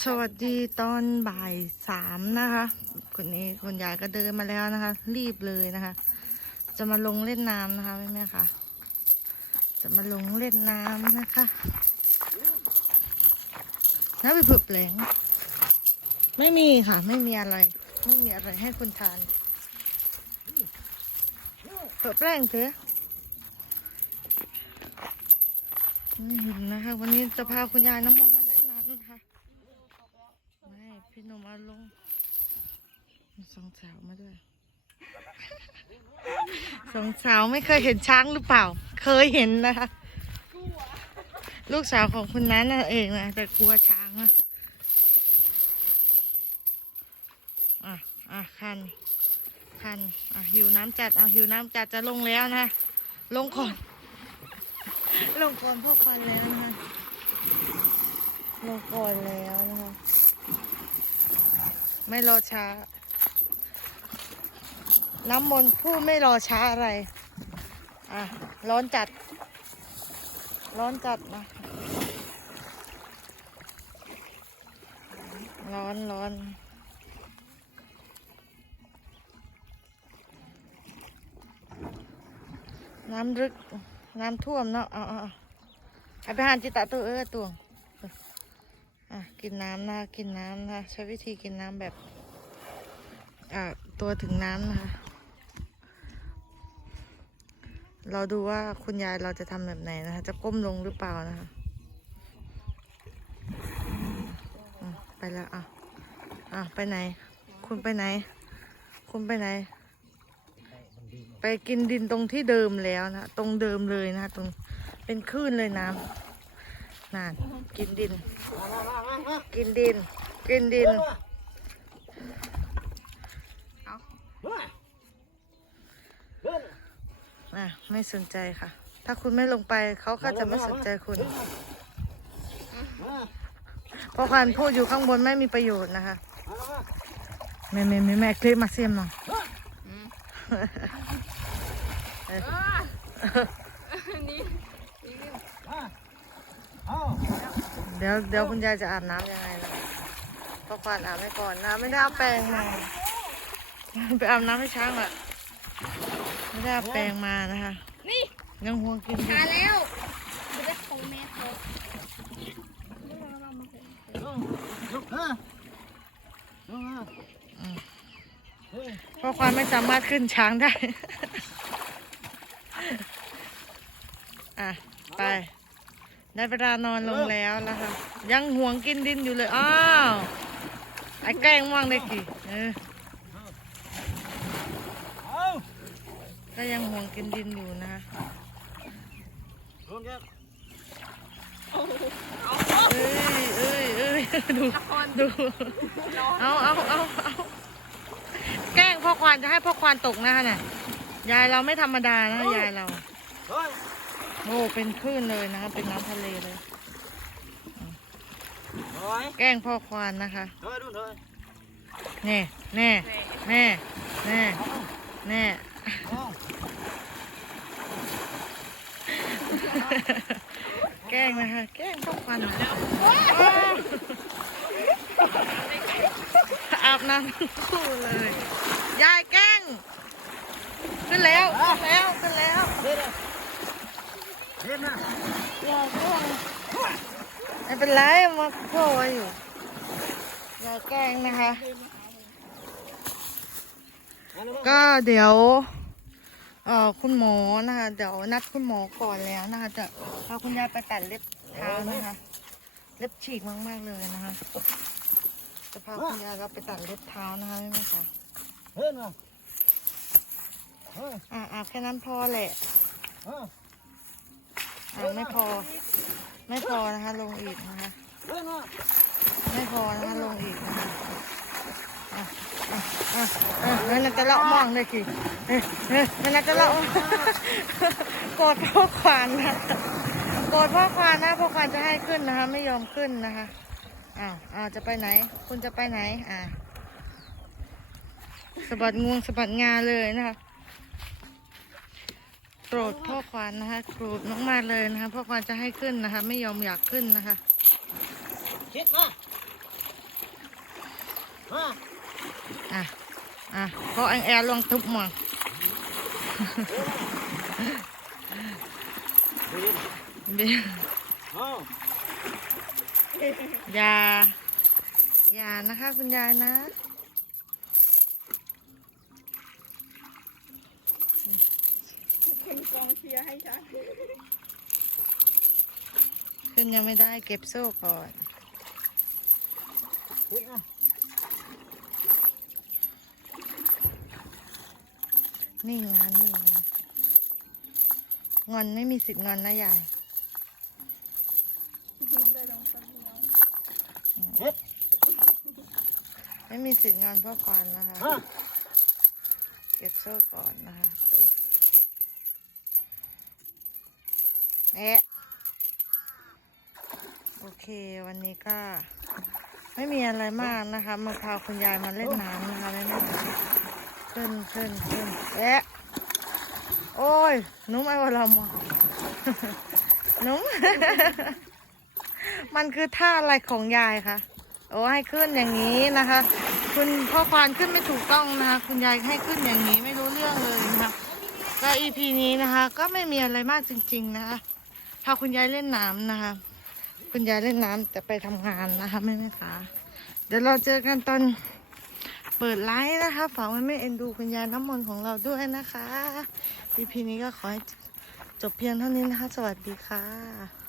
สวัสดีตอนบ่ายสามนะคะคุณเอคุณยายก็เดินมาแล้วนะคะ รีบเลยนะคะ จะมาลงเล่นน้ำนะคะแม่แม่ค่ะ จะมาลงเล่นน้ำนะคะน้าไปผึบแหลงไม่มีค่ะ ไม่มีอะไร ไม่มีอะไรให้คุณทานเผึบแรงเถอะไม่เห็นนะคะ วันนี้จะพาคุณยายน้ำมนต์มาเล่นน้ำนะคะ ไม่ พี่หนุ่มเอาลงมีสองสาวมาด้วย สองสาวไม่เคยเห็นช้างหรือเปล่า เคยเห็นนะคะ ลูกสาวของคุณนั้นน่ะเองนะแต่กลัวช้างอะอะ อะ คัน คัน อะ หิวน้ำจัด เอาหิวน้ำจัดจะลงแล้วนะ ลงก่อน ลงก่อนพวกคันแล้วนะคะ ลงก่อนแล้วนะคะ ไม่รอช้า น้ำมนต์ผู้ไม่รอช้าอะไร อะ ร้อนจัด ร้อนจัดนะ ร้อนร้อนน้ำลึก น้ำท่วมเนาะอาเอาเอาเอไปหานจิตตะตัวเออตัว อะกินน้ำนะกินน้ำนะใช้วิธีกินน้ำแบบอะตัวถึงน้ำนะคะ เราดูว่าคุณยายเราจะทำแบบไหนนะคะ จะก้มลงหรือเปล่านะคะไปแล้วอะอะไปไหน คุณไปไหน คุณไปไหน ไปกินดินตรงที่เดิมแล้วนะ ตรงเดิมเลยนะตรงเป็นคลื่นเลยน้ำ นั่นกินดิน กินดิน กินดินอะไม่สนใจค่ะ ถ้าคุณไม่ลงไปเขาก็จะไม่สนใจคุณ เพราะความพูดอยู่ข้างบนไม่มีประโยชน์นะคะ แม่แม่แม่แม่คลิปมาเสียมหน่อยนี่ เดี๋ยวเดี๋ยวคุณยายจะอาบน้ำยังไงล่ะเพราะควานอาบไม่ก่อนนะไม่ได้เอาแปรงมาไปอาบน้ำให้ช้างอะไม่ได้เอาแปรงมานะคะนี่ยังห่วงกินอยู่ หาแล้วมันจะของแม่เขาเพราะความไม่สามารถขึ้นช้างได้ อะ ไป ได้เวลานอนลงแล้วนะคะ ยังห่วงกินดินอยู่เลย อ้าว ไอ้แกล้งว่างได้กี่เออก็ยังห่วงกินดินอยู่นะคะเอ้ยเอ้ยเอ้ยดูดูเอาเอาเอาเอาแกล้งพ่อควานจะให้พ่อควานตกนะคะเนี่ยยายเราไม่ธรรมดานะยายเรา โอ้เป็นคลื่นเลยนะคะ เป็นน้ำทะเลเลย แกล้งพ่อควานนะคะแน่แน่แน่แน่แน่แกล้งนะคะ แกล้งพ่อควานนะอ้าวอาบน้ำทั้งคู่เลย ยายแกล้ง ขึ้นแล้ว ขึ้นแล้ว ขึ้นแล้ว อย่าแกล้งไม่เป็นไรมาโผล่อยู่อย่าแกล้งนะคะ ก็เดี๋ยวเอ่อคุณหมอนะคะเดี๋ยวนัดคุณหมอก่อนแล้วนะคะ จะพาคุณยายไปตัดเล็บเท้านะคะ เล็บฉีกมากๆเลยนะคะ จะพาคุณยายเราไปตัดเล็บเท้านะคะไม่ไหมคะอ่าอาบแค่นั้นพอแหละ อ่าไม่พอ ไม่พอนะคะ ลงอีกนะคะ ไม่พอนะคะลงอีกนะคะอะอะอะอะนั่นจะเลาะมองเลยสิเอ๊ะเอ๊ะนั่นจะเลาะโกรธพ่อควานนะโกรธพ่อควานนะพ่อควานจะให้ขึ้นนะคะ ไม่ยอมขึ้นนะคะอ้าวอ้าวจะไปไหน คุณจะไปไหน อ่าสะบัดงวงสะบัดงาเลยนะคะ รธพ่อควานนะคะโกรธมากๆเลยนะคะพ่อควานจะให้ขึ้นนะคะ ไม่ยอมอยากขึ้นนะคะคิดมามาอะอะพอแอนแอนลองทุบมาเดินเบี้ยเอาอย่าอย่านะคะคุณยายนะ เป็น กองเชียร์ให้ฉันขึ้นยังไม่ได้เก็บโซ่ก่อนขึ้นอะนิ่งนะนิ่งนะงอนไม่มีสิทธิ์งอนนะยายได้ลองสักเดียวเฮ็ดไม่มีสิทธิ์งอนพ่อควานนะคะมาเก็บโซ่ก่อนนะคะ เอ๊ะโอเค วันนี้ก็ ไม่มีอะไรมากนะคะ มาพาคุณยายมาเล่นน้ำนะคะแม่ขึ้นขึ้นขึ้นเอ๊ะโอ้ยหนุ่มไอ้วะเรามอหนุ่มมันคือท่าอะไรของยายคะโอ้ให้ขึ้นอย่างนี้นะคะ คุณพ่อควานขึ้นไม่ถูกต้องนะคะ คุณยายให้ขึ้นอย่างนี้ไม่รู้เรื่องเลยนะคะก็อีพีนี้นะคะ ก็ไม่มีอะไรมากจริง ๆ นะคะ พาคุณยายเล่นน้ำนะคะ คุณยายเล่นน้ำแต่ไปทำงานนะคะแม่แม่ขาเดี๋ยวเราเจอกันตอนเปิดไลฟ์นะคะฝากไว้ไม่เอ็นดูคุณยายน้ำมนต์ของเราด้วยนะคะ EP นี้ก็ขอให้จบเพียงเท่านี้นะคะ สวัสดีค่ะ